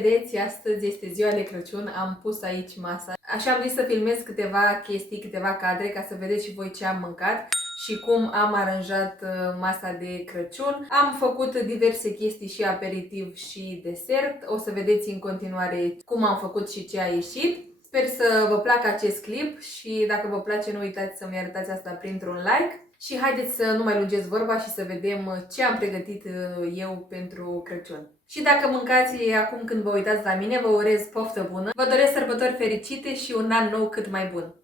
vedeți, astăzi este ziua de Crăciun, am pus aici masa. Așa am zis să filmez câteva chestii, câteva cadre, ca să vedeți și voi ce am mâncat și cum am aranjat masa de Crăciun. Am făcut diverse chestii și aperitiv și desert. O să vedeți în continuare cum am făcut și ce a ieșit. Sper să vă placă acest clip și dacă vă place nu uitați să-mi arătați asta printr-un like. Și haideți să nu mai lungesc vorba și să vedem ce am pregătit eu pentru Crăciun. Și dacă mâncați acum când vă uitați la mine, vă urez poftă bună, vă doresc sărbători fericite și un an nou cât mai bun!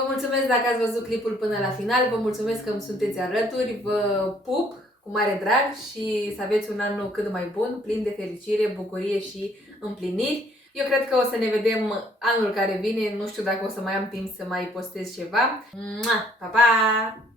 Vă mulțumesc dacă ați văzut clipul până la final, vă mulțumesc că îmi sunteți alături, vă pup cu mare drag și să aveți un an nou cât mai bun, plin de fericire, bucurie și împliniri. Eu cred că o să ne vedem anul care vine, nu știu dacă o să mai am timp să mai postez ceva. Pa, pa!